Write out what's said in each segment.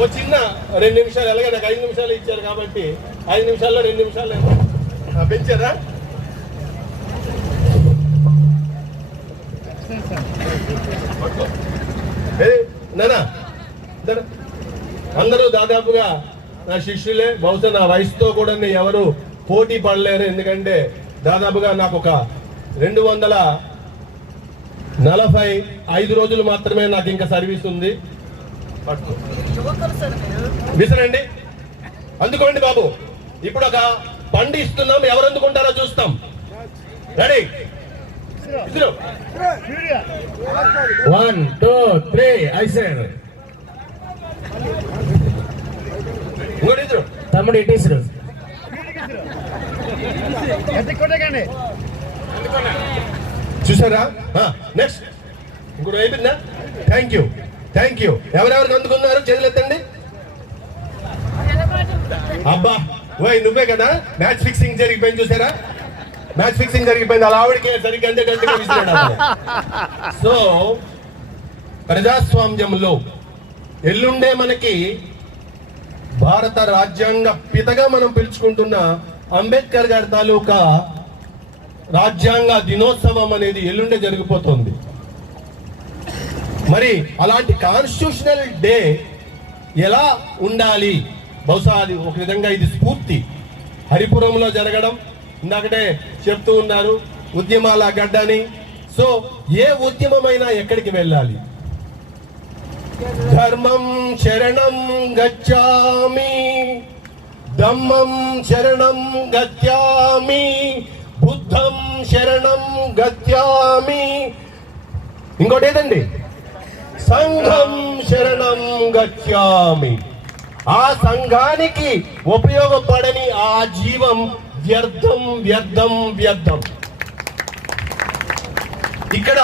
ఓ చిన్న 2 నిమిషాలు, ఎలాగే నాకు 5 నిమిషాలు ఇచ్చారు కాబట్టి 5 నిమిషాల్లో 2 నిమిషాలు పెంచారా? నానా అందరూ దాదాపుగా నా శిష్యులే. బహుశా నా వయసుతో కూడా ఎవరు పోటీ పడలేరు. ఎందుకంటే దాదాపుగా నాకు ఒక 245 రోజులు మాత్రమే నాకు ఇంకా సర్వీస్ ఉంది. విసరండి, అందుకోండి బాబు. ఇప్పుడు ఒక పండు ఇస్తున్నాం, ఎవరు అందుకుంటారో చూస్తాం. రెడీ? 1 2 3 ఐసర్. తమ్ముడు ఇటీసరు చూసారా? నెక్స్ట్ ఇంకోటి అయిపోయిందా? Thank you, thank you. ఎవరెవరికి అందుకున్నారు చేతులు ఎత్తండి. అబ్బా ఓయ్ నువ్వే కదా మ్యాచ్ ఫిక్సింగ్ జరిగిపోయింది. చూసారా? మ్యాచ్ ఫిక్సింగ్ జరిగిపోయింది. అలా ఆవిడకి సరిగ్గా గంటగా విసిరాడు. సో ప్రజాస్వామ్యంలో ఎల్లుండే మనకి భారత రాజ్యాంగ పితగా మనం పిలుచుకుంటున్న అంబేద్కర్ గారి తాలూకా రాజ్యాంగ దినోత్సవం అనేది ఎల్లుండే జరిగిపోతుంది. మరి అలాంటి కాన్స్టిట్యూషనల్ డే ఎలా ఉండాలి? బహుశా అది ఒక విధంగా ఇది స్ఫూర్తి. హరిపురంలో జరగడం, ఇందాకటే చెప్తూ ఉన్నారు ఉద్యమాల గడ్డని. సో ఏ ఉద్యమమైనా ఎక్కడికి వెళ్ళాలి? ధర్మం శరణం గచ్చామి, ధమ్మం శరణం గత్యామి, బుద్ధం శరణం గత్యామి. ఇంకోటి ఏదండి? సంఘం శరణం గచ్చామి. ఆ సంఘానికి ఉపయోగపడని ఆ జీవం వ్యర్థం వ్యర్థం వ్యర్థం. ఇక్కడ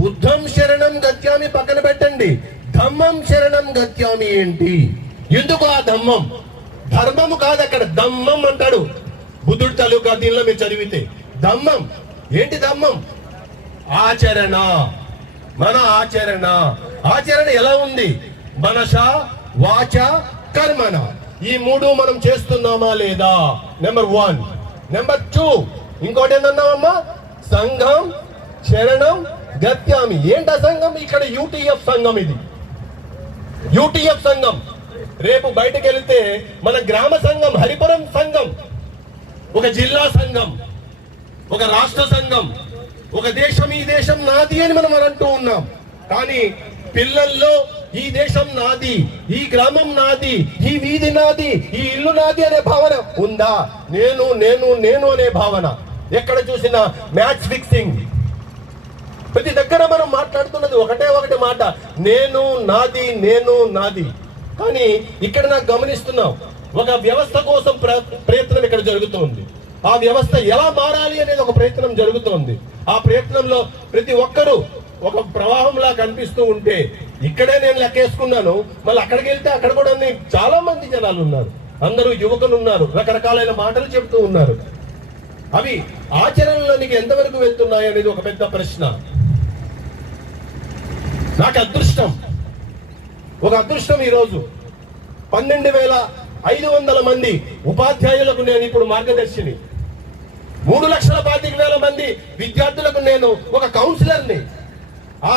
బుద్ధం శరణం గత్యామి పక్కన పెట్టండి. ధమ్మం శరణం గత్యామి ఏంటి? ఎందుకు ఆ ధమ్మం? ధర్మము కాదు, అక్కడ దమ్మం అంటాడు బుద్ధుడు తాలూకా. దీనిలో మీరు చదివితే దమ్మం ఏంటి? దమ్మం ఆచరణ. మన ఆచరణ. ఆచరణ ఎలా ఉంది? మనస వాచ కర్మణ. ఈ 3 మనం చేస్తున్నామా లేదా? నెంబర్ 1. నెంబర్ 2 ఇంకోటి ఏంటన్నామమ్మా? సంఘం శరణం గత్యామి. ఏంటా సంఘం? ఇక్కడ యూటీఎఫ్ సంఘం. ఇది యూటీఎఫ్ సంఘం. రేపు బయటకు వెళితే మన గ్రామ సంఘం, హరిపురం సంఘం, ఒక జిల్లా సంఘం, ఒక రాష్ట్ర సంఘం, ఒక దేశం, ఈ దేశం నాది అని మనం అంటూ ఉన్నాం. కానీ పిల్లల్లో ఈ దేశం నాది, ఈ గ్రామం నాది, ఈ వీధి నాది, ఈ ఇల్లు నాది అనే భావన ఉందా? నేను నేను నేను అనే భావన. ఎక్కడ చూసినా మ్యాచ్ ఫిక్సింగ్. ప్రతి దగ్గర మనం మాట్లాడుతున్నది ఒకటే మాట, నేను నాది, నేను నాది. కానీ ఇక్కడ నాకు గమనిస్తున్నాం, ఒక వ్యవస్థ కోసం ప్రయత్నం ఇక్కడ జరుగుతోంది. ఆ వ్యవస్థ ఎలా మారాలి అనేది ఒక ప్రయత్నం జరుగుతోంది. ఆ ప్రయత్నంలో ప్రతి ఒక్కరూ ఒక ప్రవాహంలా కనిపిస్తూ ఉంటే, ఇక్కడే నేను లెక్కేసుకున్నాను, మళ్ళీ అక్కడికి వెళ్తే అక్కడ కూడా చాలా మంది జనాలు ఉన్నారు, అందరూ యువకులు ఉన్నారు, రకరకాలైన మాటలు చెప్తూ ఉన్నారు. అవి ఆచరణలోనికి ఎంతవరకు వెళ్తున్నాయి అనేది ఒక పెద్ద ప్రశ్న. నాకు ఒక అదృష్టం ఈరోజు 12,500 మంది ఉపాధ్యాయులకు నేను ఇప్పుడు మార్గదర్శిని, 3,25,000 మంది విద్యార్థులకు నేను ఒక కౌన్సిలర్ని. ఆ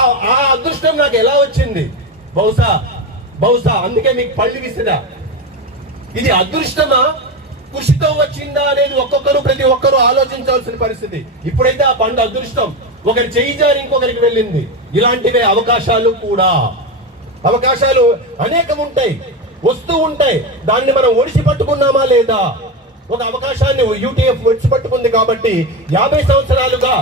అదృష్టం నాకు ఎలా వచ్చింది? బహుశా అందుకే మీకు పళ్ళు విసిరా. ఇది అదృష్టమా, కృషితో వచ్చిందా అనేది ప్రతి ఒక్కరూ ఆలోచించాల్సిన పరిస్థితి. ఇప్పుడైతే ఆ పండు అదృష్టం ఒకరి చేయి జారి ఇంకొకరికి వెళ్ళింది. ఇలాంటివే అవకాశాలు అనేకం ఉంటాయి, వస్తూ ఉంటాయి. దాన్ని మనం ఒడిసి పట్టుకున్నామా లేదా? ఒక అవకాశాన్ని యూటీఎఫ్ ఒడిసి పట్టుకుంది కాబట్టి 50 సంవత్సరాలుగా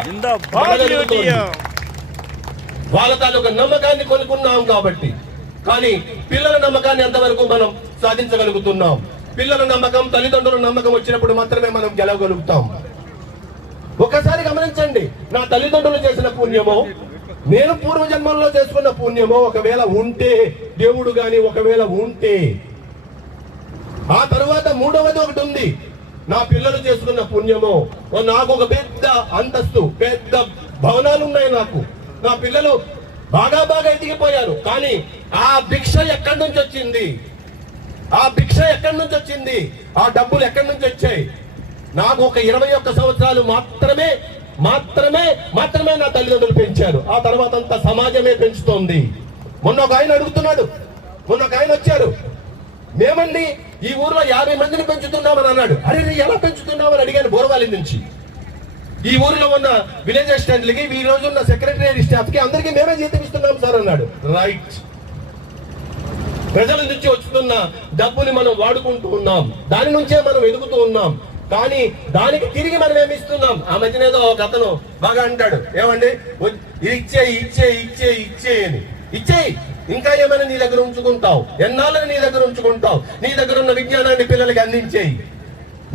వాళ్ళ తాలూకా నమ్మకాన్ని కొనుక్కున్నాం కాబట్టి. కానీ పిల్లల నమ్మకాన్ని ఎంతవరకు మనం సాధించగలుగుతున్నాం? పిల్లల నమ్మకం, తల్లిదండ్రుల నమ్మకం వచ్చినప్పుడు మాత్రమే మనం గెలవగలుగుతాం. ఒకసారి గమనించండి, నా తల్లిదండ్రులు చేసిన పుణ్యమో, నేను పూర్వజన్మంలో చేసుకున్న పుణ్యమో ఒకవేళ ఉంటే, దేవుడు గాని ఒకవేళ ఉంటే, ఆ తరువాత మూడవది ఒకటి ఉంది, నా పిల్లలు చేసుకున్న పుణ్యమో. నాకు ఒక పెద్ద అంతస్తు, పెద్ద భవనాలు ఉన్నాయి, నా పిల్లలు బాగా ఎదిగిపోయారు. కానీ ఆ భిక్ష ఎక్కడి నుంచి వచ్చింది? ఆ భిక్ష ఎక్కడి నుంచి వచ్చింది? ఆ డబ్బులు ఎక్కడి నుంచి వచ్చాయి? నాకు ఒక 21 సంవత్సరాలు మాత్రమే నా తల్లిదండ్రులు పెంచారు. ఆ తర్వాత అంతా సమాజమే పెంచుతోంది. మొన్న ఒక ఆయన అడుగుతున్నాడు, మొన్న ఒక ఆయన వచ్చారు, మేమండి ఈ ఊర్లో 50 మందిని పెంచుతున్నామని అన్నాడు. అరే ఎలా పెంచుతున్నామని అడిగాను బోరవాలి నుంచి. ఈ ఊరిలో ఉన్న విలేజ్ అసిస్టెంట్లకి, ఈ రోజు ఉన్న సెక్రటరీ స్టాఫ్ కి అందరికీ మేమే జీతం ఇస్తున్నాం సార్ అన్నాడు. రైట్, ప్రజల నుంచి వస్తున్న డబ్బుని మనం వాడుకుంటూ ఉన్నాం, దాని నుంచే మనం ఎదుగుతూ ఉన్నాం. కానీ దానికి తిరిగి మనం ఏమి ఇస్తున్నాం? ఆ మధ్యన ఏదో ఒక అతను బాగా అంటాడు, ఏమండి ఇచ్చే అని. ఇచ్చేయి, ఇంకా ఏమైనా నీ దగ్గర ఉంచుకుంటావు? ఎన్నాళ్ళని నీ దగ్గర ఉంచుకుంటావు? నీ దగ్గర ఉన్న విజ్ఞానాన్ని పిల్లలకి అందించేయి.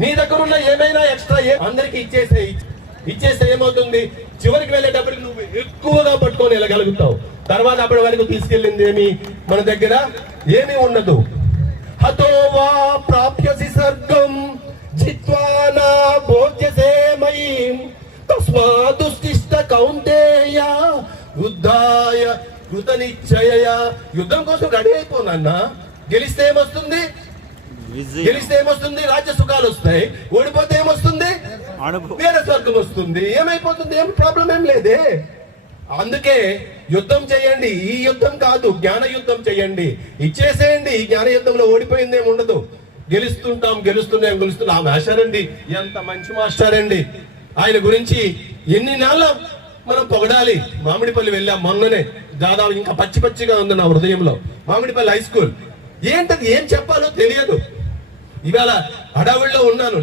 నీ దగ్గర ఉన్న ఏమైనా ఎక్స్ట్రా అందరికి ఇచ్చేస్తే ఏమవుతుంది? చివరికి వెళ్ళేటప్పటికి నువ్వు ఎక్కువగా పట్టుకొని వెళ్ళగలుగుతావు. తర్వాత అప్పటి వరకు తీసుకెళ్ళింది ఏమి మన దగ్గర ఏమీ ఉండదు. హతోవా ప్రాప్యసి సర్గం జిత్వానా భోజ్యసేమయీం తస్మాదుష్టిష్ట కౌంతేయ యుద్ధాయ కృతనిశ్చయ. యుద్ధం కోసం రెడీ అయిపోనన్నా. గెలిస్తే ఏమొస్తుంది? రాజ్య సుఖాలు వస్తాయి. ఓడిపోతే ఏమొస్తుంది? వేరే స్వర్గం వస్తుంది. ఏమైపోతుంది? ఏం ప్రాబ్లం ఏం లేదే. అందుకే యుద్ధం చేయండి. ఈ యుద్ధం కాదు, జ్ఞాన యుద్ధం చేయండి. ఇచ్చేసేయండి. ఈ జ్ఞాన యుద్ధంలో ఓడిపోయిందేం ఉండదు. గెలుస్తున్నాం. ఆ మాస్టర్ అండి ఎంత మంచి మాస్టర్ అండి, ఆయన గురించి ఎన్ని నెలల మనం పొగడాలి. మామిడిపల్లి వెళ్ళాం మొన్ననే, దాదాపు ఇంకా పచ్చిగా ఉంది నా హృదయంలో. మామిడిపల్లి హై స్కూల్ ఏంటది, ఏం చెప్పాలో తెలియదు. ఇవాళ హడావుల్లో ఉన్నాను.